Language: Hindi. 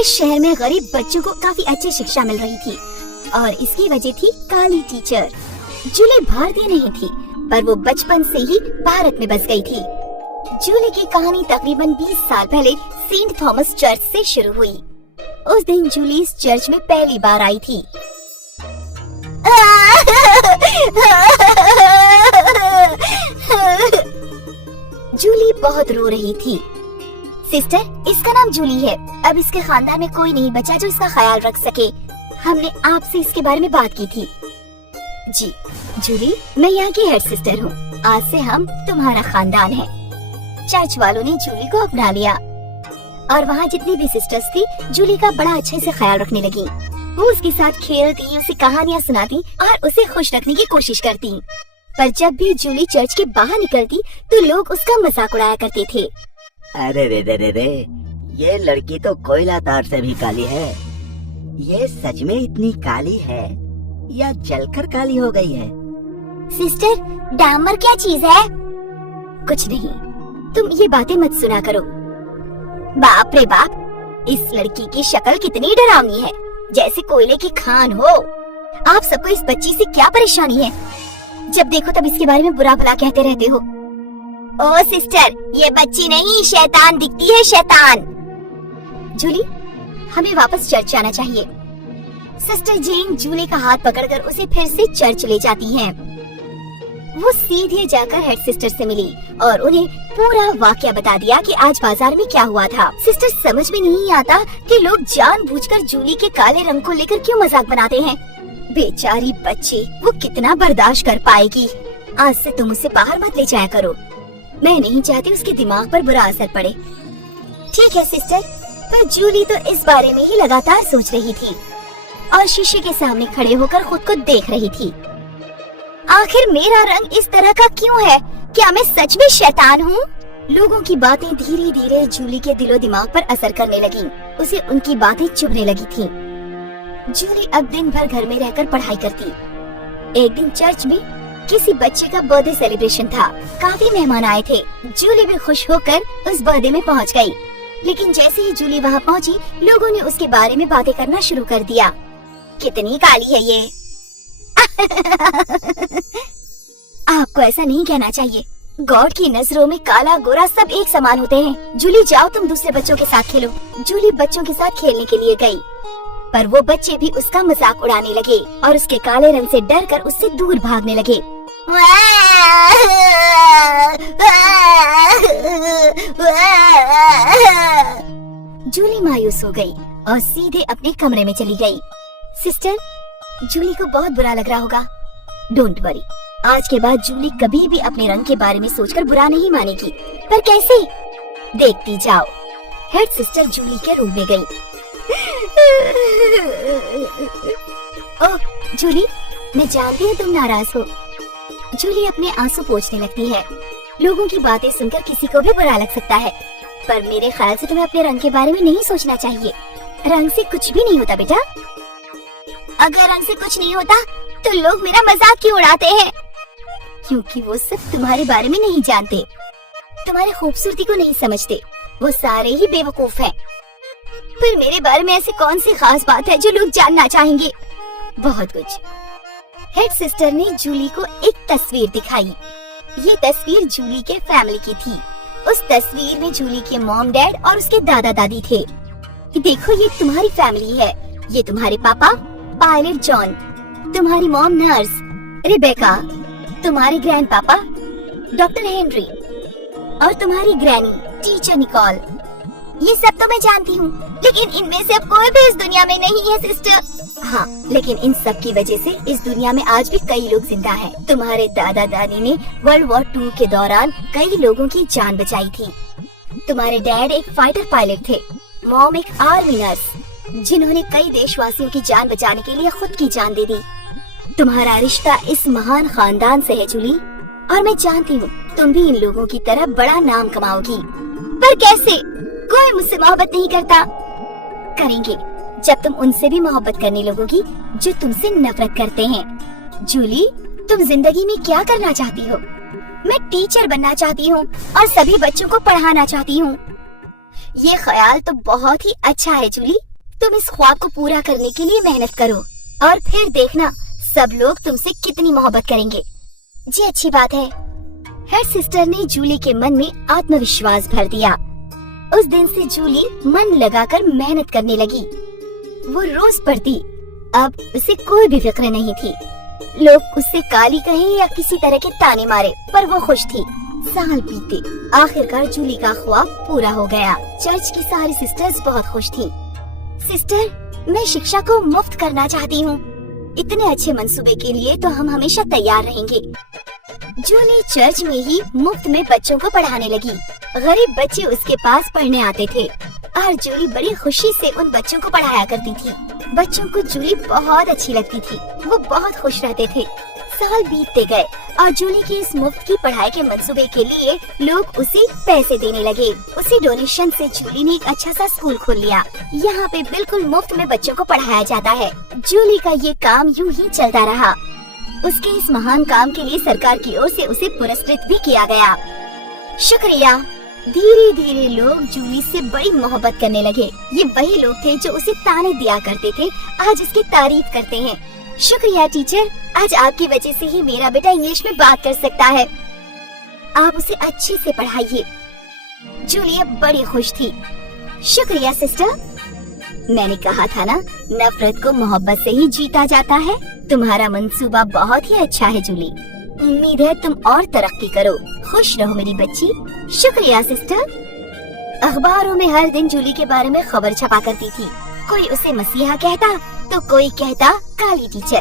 इस शहर में गरीब बच्चों को काफी अच्छी शिक्षा मिल रही थी और इसकी वजह थी काली टीचर। जूली भारतीय नहीं थी, पर वो बचपन से ही भारत में बस गई थी। जूली की कहानी तकरीबन 20 साल पहले सेंट थॉमस चर्च से शुरू हुई। उस दिन जूली इस चर्च में पहली बार आई थी। जूली बहुत रो रही थी। सिस्टर, इसका नाम जूली है। अब इसके खानदान में कोई नहीं बचा जो इसका ख्याल रख सके। हमने आपसे इसके बारे में बात की थी। जी जूली, मैं यहाँ की हेड सिस्टर हूँ। आज से हम तुम्हारा खानदान है। चर्च वालों ने जूली को अपना लिया और वहाँ जितनी भी सिस्टर्स थी जूली का बड़ा अच्छे से ख्याल रखने लगी। वो उसके साथ खेलती, उसे कहानियाँ सुनाती और उसे खुश रखने की कोशिश करती। पर जब भी जूली चर्च के बाहर निकलती तो लोग उसका मजाक उड़ाया करते थे। अरे रे रे रे रे, ये लड़की तो कोयला तार से भी काली है। ये सच में इतनी काली है या जलकर काली हो गई है? सिस्टर, डामर क्या चीज है? कुछ नहीं, तुम ये बातें मत सुना करो। बाप रे बाप, इस लड़की की शक्ल कितनी डरावनी है, जैसे कोयले की खान हो। आप सबको इस बच्ची से क्या परेशानी है? जब देखो तब इसके बारे में बुरा भला कहते रहते हो। ओ सिस्टर, ये बच्ची नहीं, शैतान दिखती है, शैतान। जूली, हमें वापस चर्च जाना चाहिए। सिस्टर जेन जूली का हाथ पकड़कर उसे फिर से चर्च ले जाती हैं। वो सीधे जाकर हेड सिस्टर से मिली और उन्हें पूरा वाकया बता दिया कि आज बाजार में क्या हुआ था। सिस्टर समझ में नहीं आता कि लोग जानबूझकर जूली के काले रंग को लेकर क्यों मजाक बनाते हैं। बेचारी बच्ची, वो कितना बर्दाश्त कर पाएगी। आज से तुम उसे बाहर मत ले जाया करो। मैं नहीं चाहती उसके दिमाग पर बुरा असर पड़े। ठीक है सिस्टर। पर जूली तो इस बारे में ही लगातार सोच रही थी और शीशे के सामने खड़े होकर खुद को देख रही थी। आखिर मेरा रंग इस तरह का क्यों है? क्या मैं सच में शैतान हूँ? लोगों की बातें धीरे धीरे जूली के दिलो दिमाग पर असर करने लगी। उसे उनकी बातें चुभने लगी थी। जूली अब दिन भर घर में रहकर पढ़ाई करती। एक दिन चर्च में किसी बच्चे का बर्थडे सेलिब्रेशन था। काफी मेहमान आए थे। जूली भी खुश होकर उस बर्थडे में पहुंच गई। लेकिन जैसे ही जूली वहां पहुंची, लोगों ने उसके बारे में बातें करना शुरू कर दिया। कितनी काली है ये। आपको ऐसा नहीं कहना चाहिए। गॉड की नजरों में काला गोरा सब एक समान होते हैं। जूली, जाओ तुम दूसरे बच्चों के साथ खेलो। जूली बच्चों के साथ खेलने के लिए गई, पर वो बच्चे भी उसका मजाक उड़ाने लगे और उसके काले रंग से डरकर उससे दूर भागने लगे। जूली मायूस हो गई और सीधे अपने कमरे में चली गई। सिस्टर, जूली को बहुत बुरा लग रहा होगा। डोंट वरी, आज के बाद जूली कभी भी अपने रंग के बारे में सोचकर बुरा नहीं मानेगी। पर कैसे? देखती जाओ। हेड सिस्टर जूली के रूम में गई। ओह जूली, मैं जानती हूँ तुम नाराज हो। जूली अपने आंसू पोंछने लगती है। लोगों की बातें सुनकर किसी को भी बुरा लग सकता है, पर मेरे ख्याल से तुम्हें अपने रंग के बारे में नहीं सोचना चाहिए। रंग से कुछ भी नहीं होता बेटा। अगर रंग से कुछ नहीं होता तो लोग मेरा मजाक क्यों उड़ाते हैं? क्योंकि वो सब तुम्हारे बारे में नहीं जानते, तुम्हारी खूबसूरती को नहीं समझते। वो सारे ही बेवकूफ हैं। पर मेरे बारे में ऐसी कौन सी खास बात है जो लोग जानना चाहेंगे? बहुत कुछ। हेड सिस्टर ने जूली को एक तस्वीर दिखाई। ये तस्वीर जूली के फैमिली की थी। उस तस्वीर में जूली के मॉम डैड और उसके दादा दादी थे। देखो, ये तुम्हारी फैमिली है। ये तुम्हारे पापा पायलट जॉन, तुम्हारी मॉम नर्स रिबेका, तुम्हारे ग्रैंड पापा डॉक्टर हेनरी और तुम्हारी ग्रैनी टीचर निकोल। ये सब तो मैं जानती हूँ, लेकिन इनमें से अब कोई भी इस दुनिया में नहीं है सिस्टर। हाँ, लेकिन इन सब की वजह से इस दुनिया में आज भी कई लोग जिंदा हैं। तुम्हारे दादा दादी ने वर्ल्ड वॉर 2 के दौरान कई लोगों की जान बचाई थी। तुम्हारे डैड एक फाइटर पायलट थे, मॉम एक आर्मी नर्स, जिन्होंने कई देशवासियों की जान बचाने के लिए खुद की जान दे दी। तुम्हारा रिश्ता इस महान खानदान से है जूली, और मैं जानती हूँ तुम भी इन लोगों की तरह बड़ा नाम कमाओगी। पर कैसे? कोई मुझसे मोहब्बत नहीं करता। करेंगे जब तुम उनसे भी मोहब्बत करने लगोगी जो तुमसे नफरत करते हैं। जूली, तुम जिंदगी में क्या करना चाहती हो? मैं टीचर बनना चाहती हूँ और सभी बच्चों को पढ़ाना चाहती हूँ। ये ख्याल तो बहुत ही अच्छा है जूली, तुम इस ख्वाब को पूरा करने के लिए मेहनत करो और फिर देखना सब लोग तुमसे कितनी मोहब्बत करेंगे। जी अच्छी बात है। हेड सिस्टर ने जूली के मन में आत्मविश्वास भर दिया। उस दिन से जूली मन लगाकर मेहनत करने लगी। वो रोज पढ़ती। अब उसे कोई भी फिक्र नहीं थी। लोग उससे काली कहें या किसी तरह के ताने मारे, पर वो खुश थी। साल बीते, आखिरकार जूली का ख्वाब पूरा हो गया। चर्च की सारी सिस्टर्स बहुत खुश थी। सिस्टर, मैं शिक्षा को मुफ्त करना चाहती हूँ। इतने अच्छे मंसूबे के लिए तो हम हमेशा तैयार रहेंगे। जूली चर्च में ही मुफ्त में बच्चों को पढ़ाने लगी। गरीब बच्चे उसके पास पढ़ने आते थे और जूली बड़ी खुशी से उन बच्चों को पढ़ाया करती थी। बच्चों को जूली बहुत अच्छी लगती थी। वो बहुत खुश रहते थे। साल बीतते गए और जूली की इस मुफ्त की पढ़ाई के मंसूबे के लिए लोग उसे पैसे देने लगे। उसी डोनेशन से जूली ने एक अच्छा सा स्कूल खोल लिया। यहाँ पे बिल्कुल मुफ्त में बच्चों को पढ़ाया जाता है। जूली का ये काम यूं ही चलता रहा। उसके इस महान काम के लिए सरकार की ओर से उसे पुरस्कृत भी किया गया। शुक्रिया। धीरे धीरे लोग जूली से बड़ी मोहब्बत करने लगे। ये वही लोग थे जो उसे ताने दिया करते थे, आज उसकी तारीफ करते हैं। शुक्रिया टीचर, आज आपकी वजह से ही मेरा बेटा इंग्लिश में बात कर सकता है। आप उसे अच्छे से पढ़ाइए। जूली अब बड़ी खुश थी। शुक्रिया सिस्टर। मैंने कहा था ना, नफरत को मोहब्बत से ही जीता जाता है। तुम्हारा मंसूबा बहुत ही अच्छा है जूली। उम्मीद है तुम और तरक्की करो। खुश रहो मेरी बच्ची। शुक्रिया सिस्टर। अखबारों में हर दिन जूली के बारे में खबर छपा करती थी। कोई उसे मसीहा कहता तो कोई कहता काली टीचर।